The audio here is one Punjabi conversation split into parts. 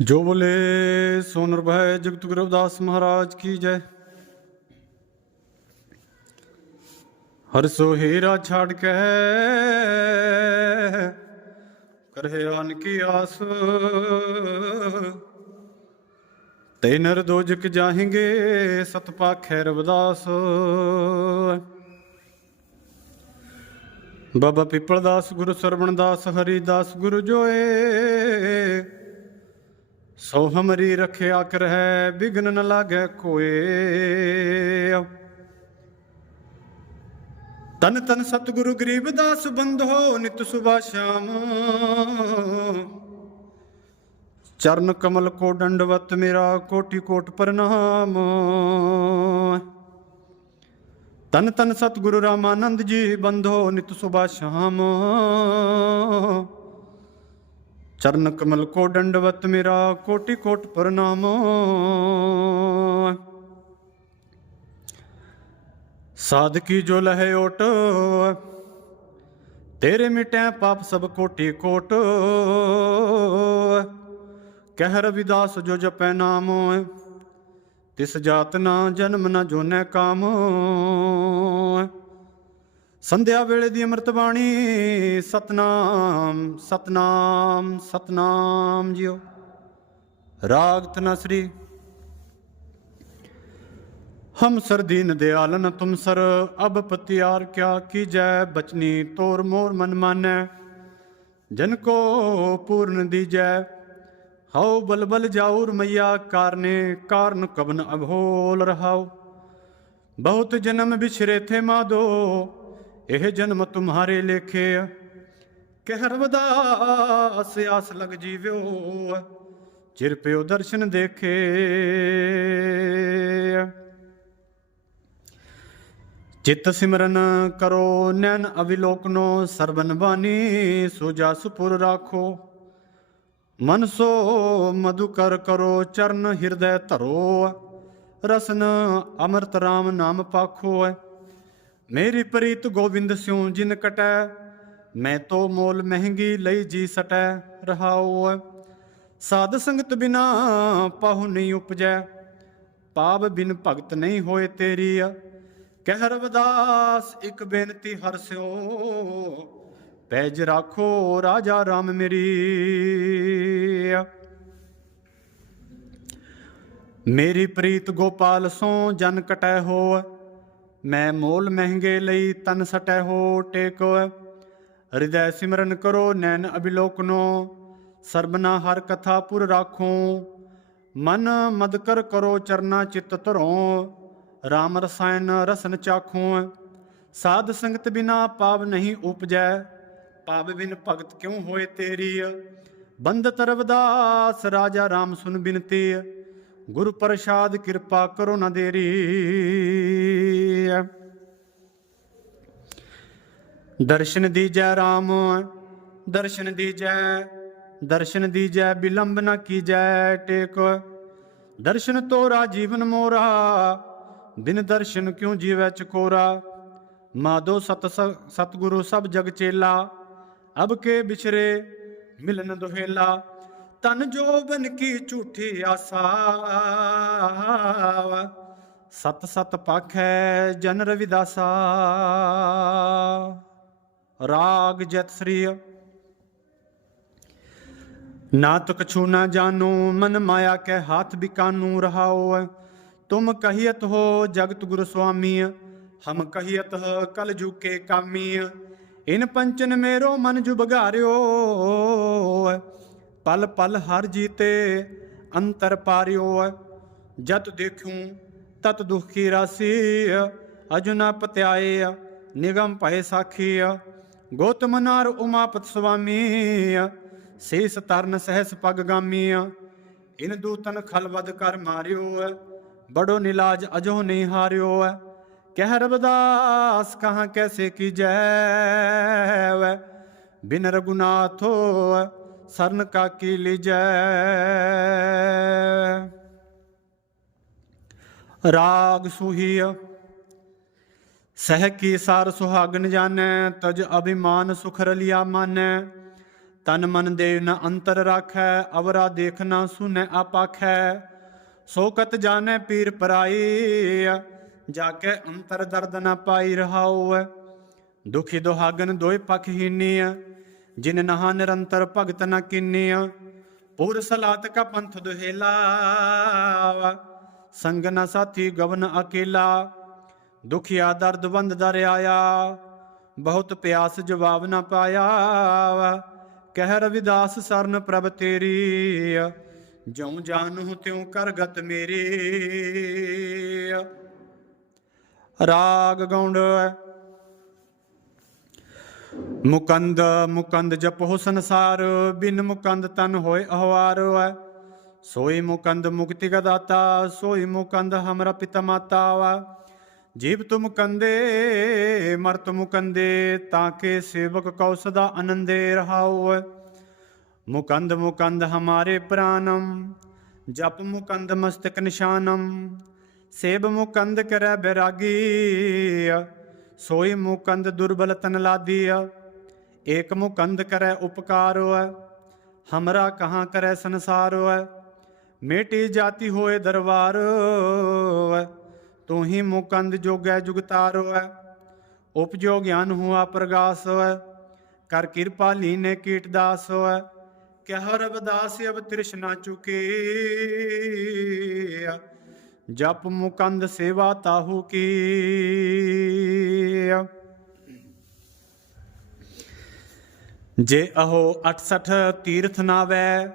ਜੋ ਬੋਲੇ, ਸੋ ਨਿਰਭੈ, ਜਗਤ ਗੁਰੂ ਰਵਿਦਾਸ ਮਹਾਰਾਜ ਕੀ ਜੈ। ਹਰ ਸੋ ਹੀਰਾ ਛਾੜ ਕੇ, ਕਰਹਿ ਆਨ ਕੀ ਆਸ। ਤੇ ਨਰ ਦੋਜਕ ਜਾਹਿੰਗੇ, ਸਤ ਪਾਖੈ ਰਵਿਦਾਸ। ਬਾਬਾ ਪਿੱਪਲ ਦਾਸ ਗੁਰੂ ਸਰਵਣ ਦਾਸ ਹਰੀ ਦਾਸ ਗੁਰੂ ਜੋਏ। ਸੋ ਹਮਰੀ ਰਖਿਆ ਕਰਹਿ ਬਿਗਨ ਨ ਲਾਗੈ ਕੋਏ। ਤਨ ਤਨ ਸਤਿਗੁਰੂ ਗਰੀਬ ਦਾਸ ਬੰਧੋ, ਨਿਤ ਸੁਬਾ ਸ਼ਾਮ। ਚਰਨ ਕਮਲ ਕੋ ਦੰਡਵਤ ਮੇਰਾ ਕੋਟि ਕੋਟ ਪ੍ਰਣਾਮ। ਤਨ ਤਨ ਸਤਿਗੁਰੂ ਰਾਮਾਨੰਦ ਜੀ ਬੰਧੋ, ਨਿਤ ਸੁਬਾ ਸ਼ਾਮ। ਚਰਨ ਕਮਲ ਕੋ ਦੰਡਵਤ ਮੇਰਾ ਕੋਟि ਕੋਟ ਪ੍ਰਣਾਮ। ਸਾਧਕੀ ਜੋ ਲਹਿ ਓਟ, ਤੇਰੇ ਮਿਟੈ ਪਾਪ ਸਭ ਕੋਟि ਕੋਟ। ਕਹਿ ਰਵਿਦਾਸ ਜੋ ਜਪੈ ਨਾਮ, ਤਿਸ ਜਾਤ ਨਾ ਜਨਮ ਨਾ ਜੋਨੈ ਕਾਮ। ਸੰਧਿਆ ਵੇਲੇ ਦੀ ਅੰਮ੍ਰਿਤ ਬਾਣੀ, ਸਤਨਾਮ ਸਤਨਾਮ ਸਤਨਾਮ ਜਿਉ ਰਾਗ ਸ੍ਰੀ। ਹਮ ਸਰ ਦੀਨ ਦਿਆਲਨ ਤੁਮ ਸਰ ਅਬ ਪਤਿਆਰ ਕਿਆ ਕੀਜੈ, ਬਚਨੀ ਤੋਰ ਮੋਰ ਮਨ ਮਾਨੈ। ਜਨ ਕੋ ਪੂਰਨ ਦੀਜੈ, ਹਉ ਬਲਬਲ ਜਾਉਰ ਮਈਆ ਕਾਰਨੇ, ਕਾਰਨ ਕਬਨ ਅਭੋਲ ਰਹਾਉ। ਬਹੁਤ ਜਨਮ ਬਿਛਰੇ ਥੇ ਮਾਦੋ ਇਹ ਜਨਮ ਤੁਮਹਾਰੇ ਲੇਖੇ ਕਹਿ ਰਵਦਾਸ ਆਸ ਲਗ ਜੀਵਿਓ ਚਿਰ ਪਿਓ ਦਰਸ਼ਨ ਦੇਖੇ ਚਿਤ ਸਿਮਰਨ ਕਰੋ, ਨੈਣ ਅਵਿਲੋਕਨੋ ਸਰਬਨ ਬਾਣੀ ਸੋ ਜਾਸੁਪੁਰ ਰਾਖੋ। ਮਨ ਸੋ ਮਧੁ ਕਰੋ, ਚਰਨ ਹਿਰਦੈ ਧਰੋ। ਰਸਨ ਅਮਰਤ RAM ਨਾਮ ਪਾਖੋ। ਮੇਰੀ ਪ੍ਰੀਤ ਗੋਬਿੰਦ ਸਿਉ ਜਿਨ ਕਟੈ, ਮੈਂ ਤੋ ਮੋਲ ਮਹਿੰਗੀ ਲਈ ਜੀ ਸਟੈ ਰਹਾਉ। ਸਾਧ ਸੰਗਤ ਬਿਨਾ ਪਾਹੁ ਨਹੀਂ ਉਪਜੈ ਪਾਪ ਬਿਨ ਭਗਤ ਨਹੀਂ ਹੋਏ ਤੇਰੀ। ਕਹਿ ਰਵਦਾਸ, ਇੱਕ ਬੇਨਤੀ ਹਰ ਸਿਓ ਪੈਜ ਰਾਖੋ ਰਾਜਾ ਰਾਮ ਮੇਰੀ। ਮੇਰੀ ਪ੍ਰੀਤ ਗੋਪਾਲ ਸੋ ਜਨ ਕਟੈ ਹੋ ਮੈਂ ਮੋਲ ਮਹਿੰਗੇ ਲਈ ਤਨ ਸਟੈ ਹੋ ਟੇਕੋ। ਹਿਰਦੈ ਸਿਮਰਨ ਕਰੋ ਨੈਣ ਅਭਿਲੋਕਨੋ। ਸਰਬਨਾ ਹਰ ਕਥਾ ਪੁਰ ਰਾਖੋ। ਮਨ ਮਦਕਰ ਕਰੋ ਚਰਨਾ ਚਿਤ ਧਰੋ। RAM ਰਸਾਇਣ ਰਸਨ ਚਾਖੋ। ਸਾਧ ਸੰਗਤ ਬਿਨਾ ਪਾਵ ਨਹੀਂ ਉਪਜੈ। ਪਾਪ ਬਿਨ ਭਗਤ ਕਿਉ ਹੋਏ ਤੇਰੀ? ਬੰਦਤ ਰਵਦਾਸ, ਰਾਜਾ RAM ਸੁਨ ਬਿਨਤੀ। ਗੁਰ ਪ੍ਰਸਾਦ ਕਿਰਪਾ ਕਰੋ ਨਾ ਦੇਰੀ। ਦਰਸ਼ਨ ਦੀਜੈ RAM ਦਰਸ਼ਨ ਦੀਜੈ ਦਰਸ਼ਨ ਦੀਜੈ ਬਿਲੰਬ ਨ ਕੀਜੈ ਟੇਕ। ਦਰਸ਼ਨ ਤੋਰਾ ਜੀਵਨ ਮੋਰਾ, ਬਿਨ ਦਰਸ਼ਨ ਕਿਉ ਜੀਵੈ ਚਕੋਰਾ? ਮਾਦੋ ਸਤ ਸਤਗੁਰੂ ਸਭ ਜਗ ਚੇਲਾ, ਅਬ ਕੇ ਵਿਚਰੇ ਮਿਲਨ ਦੁਹੇਲਾ। ਤਨ ਜੋਬਨ ਕੀ ਝੂਠੀ ਆਸਾ? ਸਤ ਸਤ ਪਾਖੈ ਜਨ ਰਵਿਦਾਸਾ। ਰਾਗ ਜਤ ਸ੍ਰੀ ਨਾ ਤੁ ਕਛੂ ਨਾ ਜਾਨੂ ਮਨ ਮਾਇਆ ਕੈ ਹਾਥ ਬਿਕਾਨੂ ਰਹਾਓ ਤੁਮ ਕਹੀਤ ਹੋ ਜਗਤ ਗੁਰੂ ਸੁਆਮੀ ਹਮ ਕਹੀਤ ਕਲ ਜੂਕੇ ਕਾਮੀ ਇਨ ਪੰਚਨ ਮੇਰੋ ਮਨ ਜੁ ਬਗਾਰਿਓ ਪਲ ਪਲ ਹਰ ਜੀਤੇ ਅੰਤਰ ਪਾਰਿਓ ਜਤ ਦੇਖੂ ਤਤ ਦੁਖ ਕੀ ਰਾਸੀ ਅਜੁਨਾ ਪਤਿਆਏ ਨਿਗਮ ਭਏ ਸਾਖੀ ਗੋਤਮ ਨਾਰ ਉਮਾਪਤ ਸੁਆਮੀ ਸੀਸ ਤਰਨ ਸਹਿਸ ਪਗ ਗਾਮੀ ਇਨ ਦੂਤਨ ਖਲਵਦ ਕਰ ਮਾਰਿਓ ਬੜੋ ਨਿਲਾਜ ਅਜੋ ਨਹੀਂ ਹਾਰਿਓ ਕਹਿ ਰਬਦਾਸ ਕਹਾਂ ਕੈਸੇ ਕੀਜੈ ਵੈ। ਬਿਨ ਰਗੁਨਾਥੋ ਸਰਨ ਕਾ ਕੀ ਲੀਜੈ। ਰਾਗ ਸੁਹੀය ਸਹਿ ਕੀ ਸਾਰ ਸੁਹਾਗਨ ਜਾਣੈ, ਤਜ ਅਭਿਮਾਨ ਸੁਖ ਰਲਿਆ ਮਾਨੈ। ਤਨ ਮਨ ਦੇਵ ਨ ਅੰਤਰ ਰਾਖੈ, ਅਵਰਾ ਦੇਖ ਨਾ ਸੁਨੈ ਆਪਾਖੈ ਸੋ ਕਤ ਜਾਣੈ ਪੀਰ ਪਰਾਈ ਜਾ ਕੇ ਅੰਤਰ ਦਰਦ ਨ ਪਾਈ ਰਹਾਉ ਦੁਖੀ ਦੁਹਾਗਨ ਦੋਇ ਪਖ ਜਿਨ ਨਹਾ ਨਿਰੰਤਰ ਭਗਤ ਨ ਕੀਨੀਆ, ਪੁਰ ਸਲਾਤ ਕਾ ਪੰਥ ਦੁਹੇਲਾ। ਸੰਗ ਨ ਸਾਥੀ ਗਵਨ ਅਕੇਲਾ, ਦੁਖਿਆ ਦਰਦਵੰਦ ਦਰ ਆਇਆ ਬਹੁਤ ਪਿਆਸ ਜਵਾਬ ਨਾ ਪਾਇਆ। ਕਹਿ ਰਵਿਦਾਸ ਸਰਨ ਪ੍ਰਭ ਤੇਰੀ, ਜਉ ਜਾਨੂ ਤਿਉ ਕਰਗਤ ਮੇਰੀ। ਰਾਗ ਗੌਂਡ ਮੁਕੰਦ ਮੁਕੰਦ ਜਪ ਹੋ ਸੰਸਾਰ, ਬਿਨ ਮੁਕੰਦ ਤਨ ਹੋਏ ਅਹਵਾਰ ਸੋਈ ਮੁਕੰਦ ਮੁਕਤੀ ਕਾ ਦਾਤਾ ਸੋਈ ਮੁਕੰਦ ਹਮਰਾ ਪਿਤਾ ਮਾਤਾ ਵਾ। ਜੀਵ ਤੁਮ ਕੰਦੇ, ਮਰ ਤੁਮ ਕੰਦੇ, ਤਾਂ ਕੇ ਸੇਵਕ ਕਉ ਸਦਾ ਆਨੰਦੇ ਰਹਾਉ ਮੁਕੰਦ ਮੁਕੰਦ ਹਮਾਰੇ ਪ੍ਰਾਨਮ ਜਪ ਮੁਕੰਦ ਮਸਤਕ ਨਿਸ਼ਾਨਮ ਸੇਬ ਮੁਕੰਦ ਕਰੈ ਬੈਰਾਗੀ। ਸੋਈ ਮੁਕੰਦ ਦੁਰਬਲ ਤਨ ਲਾਦੀ ਏਕ ਮੁਕੰਦ ਕਰੈ ਉਪਕਾਰ ਹਮਰਾ ਕਹਾਂ ਕਰੈ ਸੰਸਾਰ ਮੇਟੀ ਜਾਤੀ ਹੋਏ ਦਰਬਾਰ ਤੂੰ ਹੀ ਮੁਕੰਦ ਜੋਗੈ ਜੁਗਤਾਰ ਉਪਜੋ ਗਿਆਨ ਹੁਆ ਪ੍ਰਗਾਸ ਕਰ ਕਿਰਪਾ ਲੀਨੇ ਕੀਟਦਾਸ ਕਹਿ ਰਬਦਾਸ ਅਬ ਤ੍ਰਿਸ਼ਨਾ ਚੁਕੇ। ਜਪ ਮੁਕੰਦ ਸੇਵਾ ਤਾਹੂ ਕੀ। ਜੇ ਅਹੋ 68 ਤੀਰਥ ਨਾਵੈ,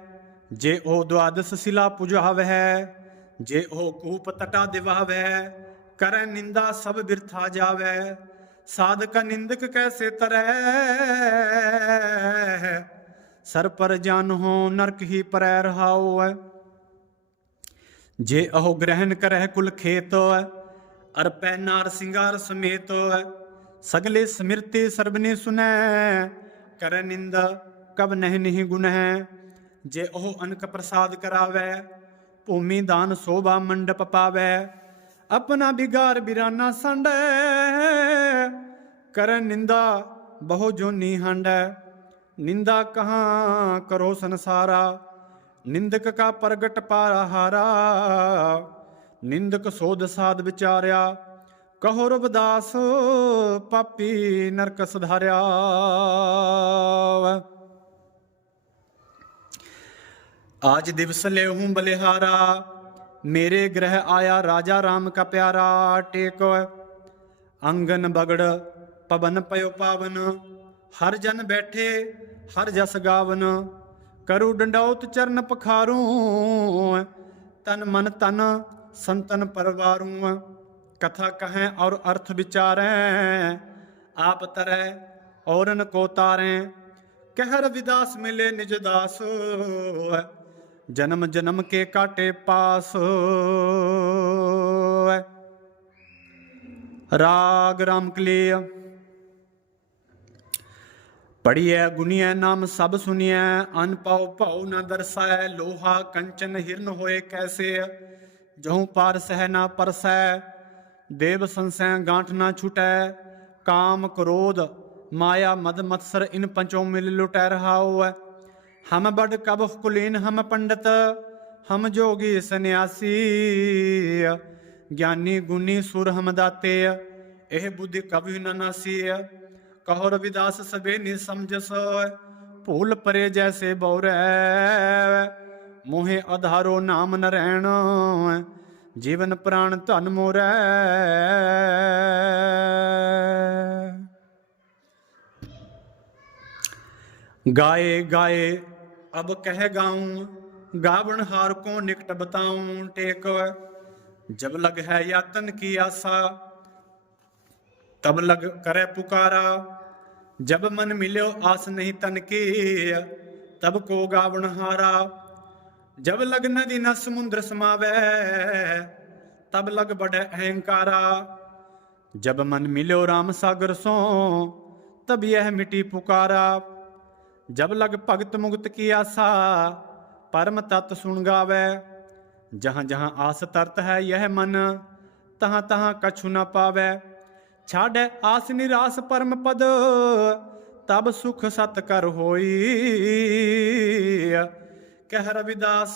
ਜੇ ਉਹ ਦਵਾਦਸ ਸਿਲਾ ਪੁਜਾਵੈ ਜੇ ਉਹ ਕੂਪ ਤਟਾ ਦਿਵਾਵੈ ਕਰੈ ਨਿੰਦਾ ਸਭ ਬਿਰਥਾ ਜਾਵੈ ਸਾਧਕ ਨਿੰਦਕ ਕੈਸੇ ਤਰੈ ਸਰ ਪਰ ਜਨ ਹੋ ਨਰਕ ਹੀ ਪਰੈ ਰਹਾਉ ਜੇ ਅਹੋ ਗ੍ਰਹਿਣ ਕਰਹਿ ਕੁਲ ਖੇਤ ਅਰਪੈ ਨਾਰ ਸਿੰਗਾਰ ਸਮੇਤ ਸਗਲੇ ਸਮਿਰਤੀ ਸਰਬਨੇ ਸੁਨੈ ਕਰੈ ਨਿੰਦਾ ਕਬ ਨਹਿ ਨਹੀਂ ਗੁਨਹਿ। ਜੇ ਉਹ ਅਨਕ ਪ੍ਰਸਾਦ ਕਰਾਵੈ, ਭੂਮੀ ਦਾਨ ਸੋਭਾ ਮੰਡਪ ਪਾਵੈ, ਆਪਣਾ ਬਿਗਾਰ ਬਿਰਾਨਾ ਸੰਡੈ ਕਰੈ ਨਿੰਦਾ ਬਹੁ ਜੋ ਜੋਨੀ ਹੰਡੈ ਨਿੰਦਾ ਕਹਾਂ ਕਰੋ ਸੰਸਾਰਾ ਨਿੰਦਕ ਕਾ ਪ੍ਰਗਟ ਪਾਰਾ ਹਾਰਾ ਨਿੰਦਕ ਸੋਧ ਸਾਧ ਵਿਚਾਰਿਆ ਕਹੋ ਰਬਦਾਸ ਪਾਪੀ ਨਰਕ ਸੁਧਾਰਿਆ आज दिवस ले हूँ बलिहारा मेरे ग्रह आया राजा राम का प्यारा टेक अंगन बगड़ पवन पयो पावन हर जन बैठे हर जस गावन ਕਰੂ ਡੰਡਾਉਤ ਚਰਨ ਪਖਾਰੂ। ਤਨ ਮਨ ਤਨ, ਸੰਤਨ ਪਰਵਾਰੂ। ਕਥਾ ਕਹੈ ਔਰ ਅਰਥ ਵਿਚਾਰੈ, ਆਪ ਤਰੈ ਔਰਨ ਕੋ ਤਾਰੈ। ਕਹਿਰ ਵਿਦਾਸ ਮਿਲੇ ਨਿਜ ਦਾਸ, ਜਨਮ ਜਨਮ ਕੇ ਕਾਟੇ ਪਾਸ। ਰਾਗ ਰਾਮ ਕਲੀਆ ਪੜੀਐ ਗੁਨੀਐ, ਨਾਮ ਸਭ ਸੁਨੀਐ, ਅਨ ਪਾਉ ਭਾਉ ਨ ਦਰਸੈ ਲੋਹਾ ਕੰਚਨ ਹਿਰਨ ਹੋਏ ਕੈਸੇ? ਜਹੂ ਪਾਰ ਸਹਿ ਨਾ ਪਰਸੈ, ਦੇਵ ਸੰਸੈ ਗਾਂਠ ਨਾ ਛੁਟੈ, ਕਾਮ ਕ੍ਰੋਧ, ਮਾਇਆ ਮਦ ਮਤਸਰ ਇਨ ਪੰਚੋ ਮਿਲ ਲੁਟੈ ਰਹਾਉ ਹਮ ਬੜ ਕਬ ਕੁਲੀਨ ਹਮ ਪੰਡਤ, ਹਮ ਜੋਗੀ ਸੰਿਆਸੀ ਗਿਆਨੀ ਗੁਨੀ ਸੁਰ ਹਮ ਦਾਤੇ, ਇਹ ਬੁੱਧੀ ਕਭੀ ਨ ਨਾਸੀ। ਕਹੋ ਰਵਿਦਾਸ ਸਭੇ ਨੀ ਸਮਝਸ ਭੂਲ ਪਰੇ ਜੈਸੇ ਬਉਰੈ ਮੋਹਿ ਆਧਾਰੋ ਨਾਮ ਨਰੈਣ, ਜੀਵਨ ਪ੍ਰਾਣ ਧਨ ਮੋਰੈ। ਗਾਏ ਗਾਏ, ਅਬ ਕਹਿ ਗਾਉਂ, ਗਾਵਣ ਹਾਰ ਕੋ ਨਿਕਟ ਬਤਾਉਂ, ਟੇਕ, ਜਬ ਲਗ ਹੈ ਯਤਨ ਕੀ ਆਸਾ, ਤਬ ਲਗ ਕਰੇ ਪੁਕਾਰਾ। ਜਬ ਮਨ ਮਿਲਿਓ ਆਸ ਨਹੀਂ ਤਨ ਕੀ ਤਬ ਕੋ ਗਾਵਣ ਹਾਰਾ। ਜਬ ਲਗ ਨਦੀ ਨਾ ਸਮੁੰਦਰ ਸਮਾਵੇ, ਤਬ ਲਗ ਬੜ ਅਹੰਕਾਰਾ। ਜਬ ਮਨ ਮਿਲਿਓ ਰਾਮ ਸਾਗਰ ਸੋ, ਤਬ ਇਹ ਮਿਟੀ ਪੁਕਾਰਾ। ਜਬ ਲਗ ਭਗਤ ਮੁਕਤ ਕੀ ਆਸਾ, ਪਰਮ ਤਤ ਸੁਣ ਗਾਵੇ। ਜਹਾਂ ਜਹਾਂ ਆਸ ਤਰਤ ਹੈ ਇਹ ਮਨ, ਤਹਾਂ ਤਹਾਂ ਕਛੁ ਨ ਪਾਵੇ। ਛੱਡ ਆਸ ਨਿਰਾਸ ਪਰਮ ਪਦ, ਤਬ ਸੁਖ ਸਤ ਕਰ ਹੋਈ। ਕਹਿ ਰਵਿਦਾਸ,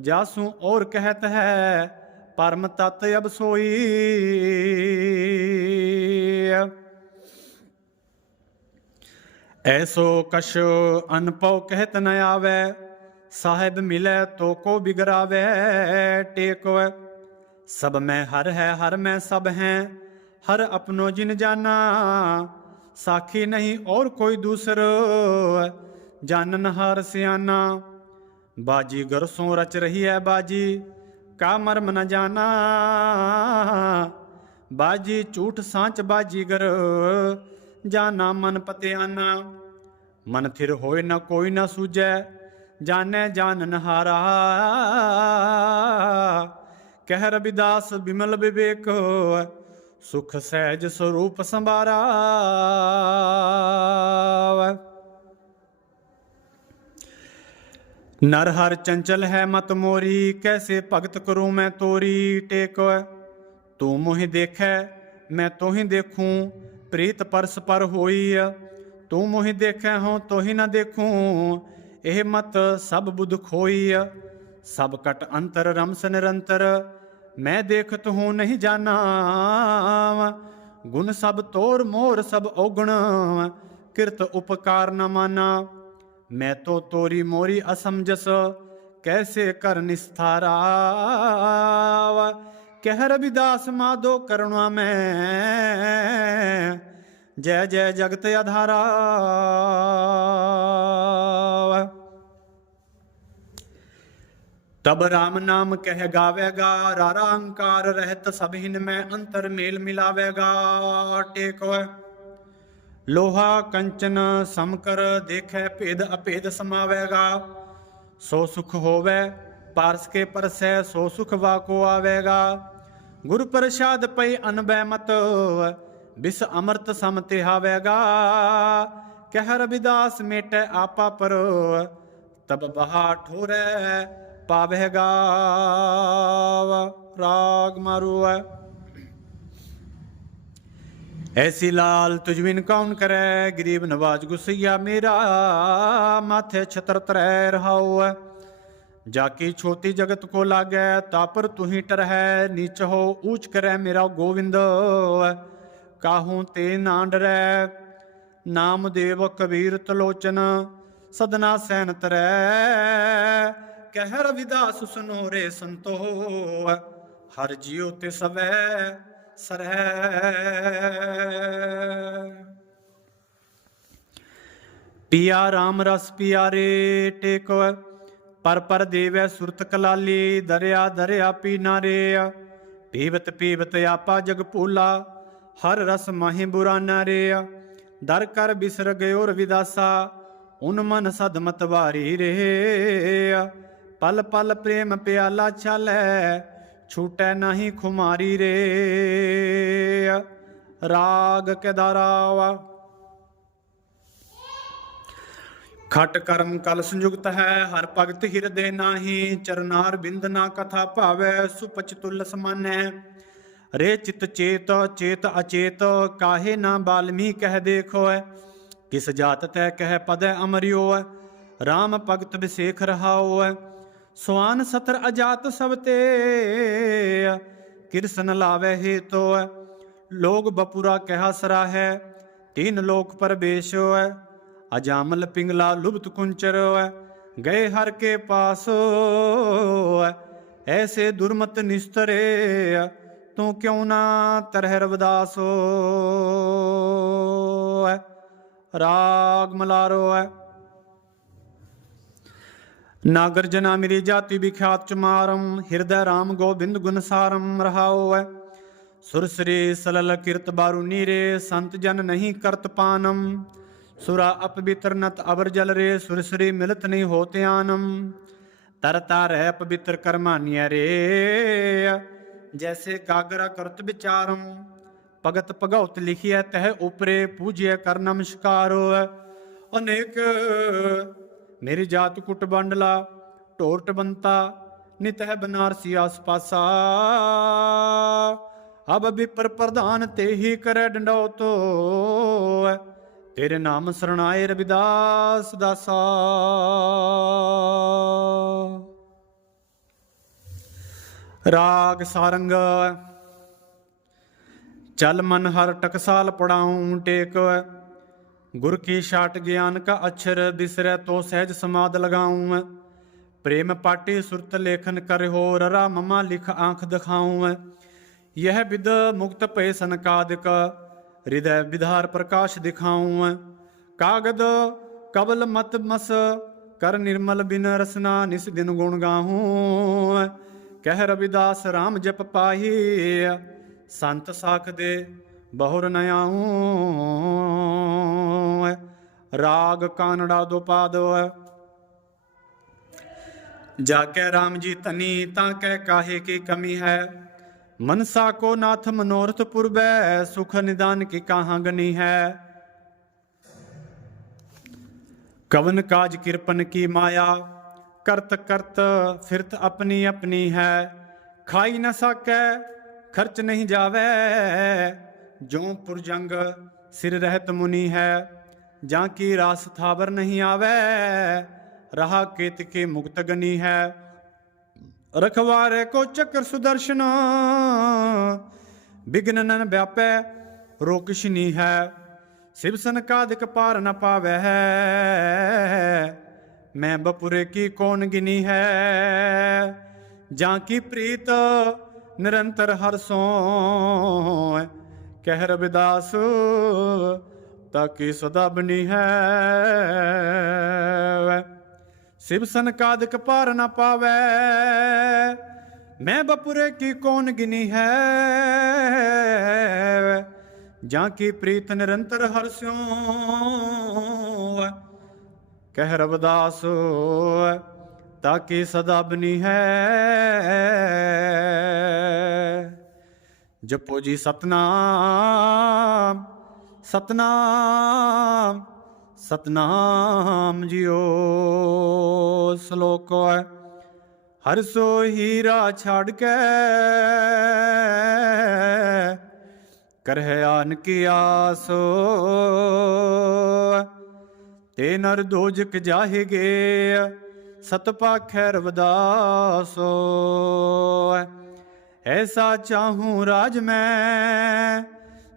ਜਾਸੂ ਔਰ ਕਹਿਤ ਹੈ, ਪਰਮ ਤਤ ਅਬ ਸੋਈ। ਐਸੋ ਕਛ ਅਨਪਉ ਕਹਿਤ ਨ ਆਵੇ, ਸਾਹਿਬ ਮਿਲੇ ਤੋ ਕੋ ਬਿਗਰਾਵੇ। ਟੇਕਵੇ, ਸਭ ਮੈਂ ਹਰ ਹੈ, ਹਰ ਮੈਂ ਸਭ ਹੈ ਹਰ ਆਪਣੋ ਜਿਨ ਜਾਨਾ, ਸਾਖੀ ਨਹੀਂ ਔਰ ਕੋਈ ਦੂਸਰੋ ਜਾਣਨ ਹਰ ਸਿਆਨਾ। ਬਾਜੀ ਗਰ ਸੋ ਰਚ ਰਹੀ ਹੈ ਬਾਜੀ, ਕਾ ਮਰਮ ਨ ਜਾਣਾ ਬਾਜੀ ਝੂਠ ਸਾਂਚ ਬਾਜੀ ਗਰ ਜਾਨਾ ਮਨ ਪਤਿਆਨਾ। ਮਨ ਥਿਰ ਹੋਏ ਨਾ ਕੋਈ ਨਾ ਸੂਝੈ, ਜਾਣੈ ਜਾਣਨ ਹਾਰਾ। ਕਹਿ ਰਬਿਦਾਸ ਬਿਮਲ ਵਿਵੇਕ ਸੁਖ ਸਹਿਜ ਸਰੂਪ ਸੰਭਾਰਾ ਨਰ ਹਰ ਚੰਚਲ ਹੈ ਮਤ ਮੋਰੀ, ਕੈਸੇ ਭਗਤ ਕਰੂ ਮੈਂ ਤੋਰੀ ਟੇਕ ਤੂੰ ਮੋਹਿ ਦੇਖੈ, ਮੈਂ ਤੋਹਿ ਦੇਖੂੰ, ਪ੍ਰੀਤ ਪਰਸ ਪਰ ਹੋਈ ਤੂੰ ਮੋਹਿ ਦੇਖੈ ਹਉ, ਤੋਹਿ ਨਾ ਦੇਖੂੰ, ਇਹ ਮਤ ਸਭ ਬੁੱਧ ਖੋਈ ਸਭ ਕਟ ਅੰਤਰ ਰਮਸ ਨਿਰੰਤਰ ਮੈਂ ਦੇਖਤ ਹੂੰ ਨਹੀਂ ਜਾਣਾ। ਗੁਣ ਸਭ ਤੋਰ ਮੋਰ ਸਭ ਔਗਣ। ਕਿਰਤ ਉਪਕਾਰ ਨ ਮਾਨਾ। ਮੈਂ ਤੋ ਤੋਰੀ ਮੋਰੀ ਅਸਮਜਸ, ਕੈਸੇ ਕਰ ਨਿਸਥਾਰਾ। ਕਹਿ ਰਵਿਦਾਸ ਮਾਧੋ ਕਰੁਣਾ ਮੈਂ, ਜੈ ਜੈ ਜਗਤ ਆਧਾਰਾ। ਤਬ ਰਾਮ ਨਾਮ ਕਹਿ ਗਾਵੇਗਾ, ਰਾਰਾ ਅੰਕਾਰ ਰਹਿਤ ਸਭਿਨ ਮੈਂ ਅੰਤਰ ਮੇਲ ਮਿਲਾਵੇਗਾ, ਟੇਕੋ ਲੋਹਾ ਕੰਚਨ ਸਮਕਰ ਦੇਖੈ ਭੇਦ ਅਭੇਦ ਸਮਾਵੇਗਾ, ਸੋ ਸੁਖ ਹੋਵੇ, ਪਾਰਸ ਕੇ ਪਰਸੈ ਸੋ ਸੁਖ ਵਾਕੋ ਆਵੇਗਾ। ਗੁਰ ਪ੍ਰਸਾਦ ਪਈ ਅਨਬੈ ਮਤ, ਬਿਸ ਅਮਰਤ ਸਮ ਤੇ ਹਾਵੇਗਾ ਕਹਿ ਰਬਿਦਾਸ ਮੇਟੈ ਆਪਾ ਪਰ, ਤਬ ਬਹਾ ਠੋਰੈ ਪਾਵੇਗਾ। ਰਾਗ ਮਾਰੂਐ। ਐਸੀ ਲਾਲ ਤੁਝ ਬਿਨ ਕੌਣ ਕਰੈ? ਗਰੀਬ ਨਵਾਜ ਗੁਸਈਆ ਮੇਰਾ। ਮਾਥੇ ਛਤਰ ਤਰੈ ਰਹਾਉ ਜਾ ਕੀ ਛੋਟੀ ਜਗਤ ਕੋ ਲਾਗੈ ਤਾਪਰ ਤੁਹੀ ਟਰਹਿ। ਨੀਚ ਹੋ, ਊਚ ਕਰੈ ਮੇਰਾ ਗੋਵਿੰਦ। ਕਾਹੂ ਤੇ ਨਾ ਡਰੈ ਨਾਮ ਦੇਵ ਕਬੀਰ ਤਲੋਚਨ, ਸਦਨਾ ਸੈਨ ਤਰੈ ਕਹਿ ਰਵਿਦਾਸ ਸੁਨੋਰੇ ਸੰਤੋ ਹਰ ਜਿਉ ਤੇ ਸਵੈ ਸਰੈ ਪਿਆ RAM ਰਸ ਪਿਆਰੇ ਟੇਕੋ, ਪਰ ਪਰ ਦੇਵੈ ਸੁਰਤ ਕਲਾਲੀ, ਦਰਿਆ ਦਰਿਆ ਪੀ ਨਾਰੇ ਪੀਵਤ ਪੀਵਤ ਆਪਾ ਜਗ ਭੂਲਾ, ਹਰ ਰਸ ਮਾਹੀ ਬੁਰਾ ਨਾਰੇ ਦਰ ਕਰ ਬਿਸਰ ਗਇਓ ਰਵਿਦਾਸਾ ਉਨ ਮਨ ਸਦ ਮਤ ਵਾਰੀ ਰੇ ਪਲ ਪਲ ਪ੍ਰੇਮ ਪਿਆਲਾ ਛਲੈ, ਛੂਟੈ ਨਹੀਂ ਖੁਮਾਰੀ ਰੇ। ਰਾਗ ਕੇਦਾਰਾਵਾ ਖਟ ਕਰਮ ਕਲ ਸੰਯੁਕਤ ਹੈ, ਹਰ ਭਗਤ ਹਿਰਦੇ ਨਾਹੀ, ਚਰਨਾਰ ਬਿੰਦ ਨਾ ਕਥਾ ਭਾਵੈ ਸੁਪਚ ਤੁਲ ਸਮਾਨੈ ਰੇ ਚਿਤ ਚੇਤ ਚੇਤ ਅਚੇਤ, ਕਾਹੇ ਨਾ ਬਾਲਮੀ ਕਹਿ ਦੇਖੋ ਕਿਸ ਜਾਤ ਤੈ ਕਹਿ ਪਦੈ ਅਮਰਿਓ RAM ਭਗਤ ਵਿਸੇਖ ਰਹਾਓ ਸੁਆਨ ਸਤਰ ਅਜਾਤ ਸਭ ਤੇ ਕਿਰਸਨ ਲਾਵੇ ਹੇਤੋ ਲੋਗ ਬਪੁਰਾ ਕਹਿਆ ਸਰਾ ਹੈ ਤੀਨ ਲੋਕ ਪਰਬੇਸ਼ ਹੈ ਅਜਾਮਲ ਪਿੰਗਲਾ ਲੁਬਤ ਕੁੰਚਰ ਹੈ ਗਏ ਹਰ ਕੇ ਪਾਸ ਹੈ ਐਸੇ ਦੁਰਮਤ ਨਿਸਤਰੇ ਤੂੰ ਕਿਉ ਨਾ ਤਰਹਿ ਰਵਦਾਸ ਹੈ ਰਾਗ ਮਲਾਰੋ ਹੈ ਨਾਗਰ ਜਨਾ ਮੇਰੀ ਜਾਤੀ ਵਿਖਿਆਤ ਚਮਾਰਮ ਹਿਰਦੈ ਰਾਮ ਗੋਬਿੰਦ ਗੁਣ ਸਾਰਮ ਸੁਰਸਰੀ ਸਲਲ ਕਿਰਤ ਬਾਰੂ ਨੀਰੇ, ਸੰਤ ਜਨ ਨਹੀਂ ਕਰਤ ਪਾਨਮ ਸੁਰਾ ਅਪਵਿੱਤਰ ਨਤ ਅਵਰ ਜਲ ਰੇ ਸੁਰਸਰੀ ਮਿਲਤ ਨਹੀਂ ਹੋਤਿਆਨਮ ਤਰਤਾ ਰਹਿ ਪਵਿੱਤਰ ਕਰਮਾਨੀਆ ਰੇ। ਜੈਸੇ ਕਾਗਰਾ ਕਰਤ ਵਿਚਾਰਮ ਭਗਤ ਭਗਉਤ ਲਿਖਿਆ ਤਹਿ ਉਪਰੇ ਪੂਜਿਆ ਕਰ ਨਮਸਕਾਰ ਅਨੇਕ ਮੇਰੀ ਜਾਤ ਕੁਟ ਬੰਡਲਾ ਢੋਰਟ ਬੰਤਾ ਨਿਤ ਹੈ ਬਨਾਰਸੀ ਆਸ ਪਾਸਾ ਅਬ ਵਿਪਰ ਪ੍ਰਧਾਨ ਤੇ ਹੀ ਕਰੈ ਡੰਡੋ ਤੋ ਤੇਰੇ ਨਾਮ ਸਰਣਾਏ ਰਵਿਦਾਸ ਦਾਸਾ। ਰਾਗ ਸਾਰੰਗ, ਚਲ ਮਨ ਹਰ ਟਕਸਾਲ ਪੜਾਉਂ ਟੇਕ ਗੁਰ ਕੀ ਛਾਟ ਗਿਆਨ ਕਾ ਅਛਰ ਬਿਸਰੈ ਤੋ ਸਹਿਜ ਸਮਾਦ ਲਗਾਉਂ ਪ੍ਰੇਮ ਪਾਟੀ ਸੁਰਤ ਲੇਖਨ ਕਰ ਹੋ ਰਰਾ ਮਮਾ ਲਿਖ ਆਂਖ ਦਿਖਾਉਂ यह विद मुक्त पय सनकादिक हृदय विधार प्रकाश दिखाऊं कागद कबल मत मस कर निर्मल बिन रसना निस दिन गुण गाहूं कह रविदास राम जप पाही संत साख दे बहुर नयाऊं ਰਾਗ ਕਾਨੜਾ ਦੋ ਦੁਪਾਦੋ ਹੈ ਜਾ ਕੇ ਰਾਮ ਜੀ ਤਨੀ ਤਾਂ ਕਹਿ ਕਾਹੇ ਕੀ ਕਮੀ ਹੈ? ਮਨਸਾ ਕੋ ਨਾਥ ਮਨੋਰਥ ਪੁਰਬੈ, ਸੁਖ ਨਿਦਾਨ ਕੀ ਕਾਹਾਂ ਗਨੀ ਹੈ? ਕਵਨ ਕਾਜ ਕਿਰਪਨ ਕੀ ਮਾਇਆ? ਕਰਤ ਕਰਤ ਫਿਰਤ ਆਪਣੀ ਆਪਣੀ ਹੈ। ਖਾਈ ਨਾ ਸਕੈ, ਖਰਚ ਨਹੀਂ ਜਾਵੇ। ਜੋ ਪੁਰਜੰਗ ਸਿਰ ਰਹਿਤ ਮੁਨੀ ਹੈ। ਜਾਂ ਕੀ ਰਾਸ ਥਾਵਰ ਨਹੀਂ ਆਵੇ? ਰਹਾ ਕਿਤ ਕੇ ਮੁਕਤ ਗਨੀ ਹੈ? ਰਖਵਾਰੇ ਕੋ ਚੱਕਰ ਸੁਦਰਸ਼ਨ। ਬਿਗਨ ਨਨ ਵਿਆਪੈ ਰੋਕਿਸ਼ ਨਹੀਂ ਹੈ। ਸਿਵਸਨ ਕਾਦਿਕ ਪਾਰ ਨ ਪਾਵੇ ਹੈ। ਮੈਂ ਬਪੁਰੇ ਕੀ ਕੋਨ ਗਿਨੀ ਹੈ? ਜਾਂ ਕੀ ਪ੍ਰੀਤ ਨਿਰੰਤਰ ਹਰ ਸੋਇ ਕਹਿ ਰਬਿਦਾਸ ਤਾਕੀ ਸਦਾ ਬਣੀ ਹੈ? ਸਿਵ ਸੰਕਾਦਿਕ ਪਾਰ ਨਾ ਪਾਵੈ। ਮੈਂ ਬਪੁਰੇ ਕੀ ਕੌਣ ਗਿਨੀ ਹੈ? ਜਾਂ ਕੀ ਪ੍ਰੀਤ ਨਿਰੰਤਰ ਹਰ ਹਰਸਿਓ ਕਹਿ ਰਵਦਾਸ ਤਾਕੀ ਸਦਾ ਬਨੀ ਹੈ? ਜਪੋ ਜੀ ਸਤਨਾਮ। ਸਤਨਾਮ ਸਤਨਾਮ ਜੀਓ। ਸ਼ਲੋਕ ਹੈ, ਹਰ ਸੋ ਹੀਰਾ ਛੱਡ ਕੇ ਕਰਹਿ ਆਨ ਕੀ ਆਸੋ। ਤੇ ਨਰ ਦੋਜਕ ਜਾਹੇਗੇ ਸਤ ਪਾਖੈ ਰਵਦਾਸੋ। ਐਸਾ ਚਾਹੂੰ ਰਾਜ ਮੈਂ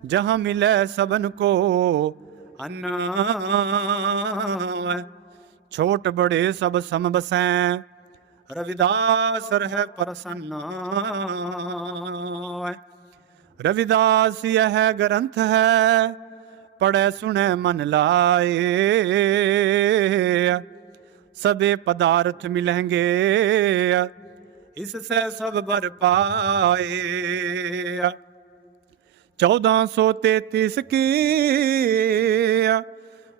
जहाँ मिले सबन को अन्ना। छोट बड़े सब सम बसें। रविदास रह प्रसन्न। रविदास यह ग्रंथ है, पढ़े सुने मन लाए। सबे पदार्थ मिलेंगे, इससे सब भर पाए। 1433 ਕੀ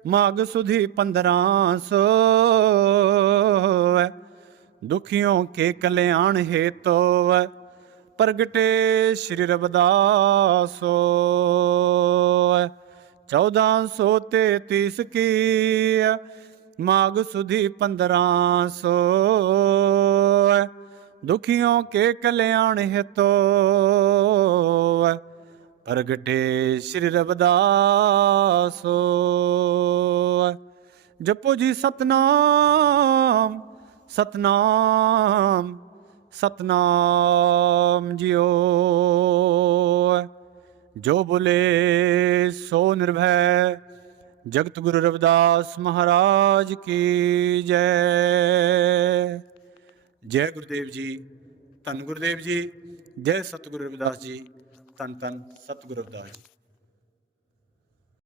ਮਾਗ ਸੁਧੀ 1500 ਦੁਖੀਆਂ ਕੇ ਕਲਿਆਣ ਹੇਤੋ ਪ੍ਰਗਟੇ ਸ਼੍ਰੀ ਰਬਦਾਸੋ 1433 ਕੀ ਮਾਗ ਸੁਧੀ 1500 ਦੁਖਿਓ ਕੇ ਕਲਿਆਣ ਹੇਤੋ ਪ੍ਰਗਟੇ ਸ੍ਰੀ ਰਵਿਦਾਸੋ ਜਪੋ ਜੀ ਸਤਨਾਮ ਸਤਨਾਮ ਸਤਨਾਮ ਜਿਓ। ਜੋ ਬੋਲੇ ਸੋ ਨਿਰਭੈ। ਜਗਤ ਗੁਰੂ ਰਵਿਦਾਸ ਮਹਾਰਾਜ ਕੀ ਜੈ। ਜੈ ਗੁਰਦੇਵ ਜੀ, ਧੰਨ ਗੁਰਦੇਵ ਜੀ, ਜੈ ਸਤਿਗੁਰੂ ਰਵਿਦਾਸ ਜੀ। ਤਨ ਤਨ ਸਤਿਗੁਰੂ ਰਵਿਦਾਸ ਜੀ